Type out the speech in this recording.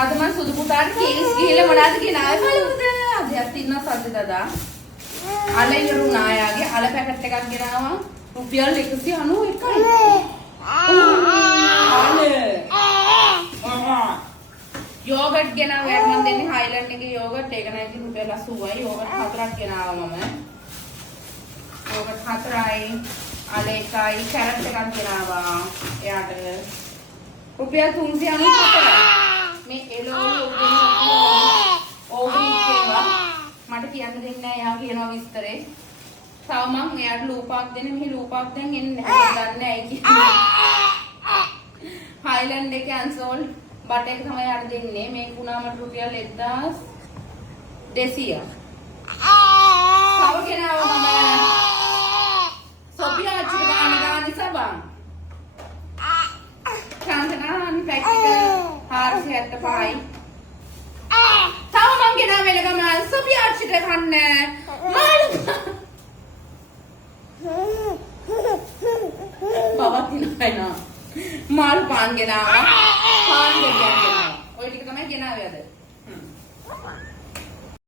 අද මම සුදු පුතාට කේස් ගිහලා මොනවද ගෙනාවේ බලමුද? අද යත් ඉන්න සද්ද දදා. අල ඉරුණා යාගේ අල පැකට් එකක් ගෙනාවා. රුපියල් 191යි. යෝගට් ගෙනාවා. මම දෙන්නේ හයිලන්ඩ් එකේ යෝගට්. ඒක නම් ඉතින් රුපියල් 80යි. යෝගට් 4ක් ගෙනාවා මම. යෝගට් 4යි. අල එකයි කැරට් එකක් ගෙනාවා. එයාට රුපියල් 394යි. මේ එළවලු ඕවර් එකේවා මට කියන්න දෙන්නේ නැහැ. එයා කියනවා විස්තරේ. තව මම එයාට ලූපාක් දෙන්නේ. මෙහි ලූපාක් දැන් එන්නේ නැහැ. දන්නේ නැහැ කියන්නේ. හයිලන්ඩ් එකේ අන්සෝල් බට් එක තමයි යාට දෙන්නේ. මේක වුණා මට රුපියල් 1200. තව කෙනාව මම සොෆියා අච්චිට ගානි සබන්. චන්දනාන් පැක්ටිකල් 475යි. තව මං ගෙනා වෙන ගමන් සොෆියා අච්චිට කන්න මාළු බබා තිනනවා. මාළු පාන් ගෙනාවා. පාන් ගෙනාවා. ඔය ටික තමයි ගෙනාවේ අද.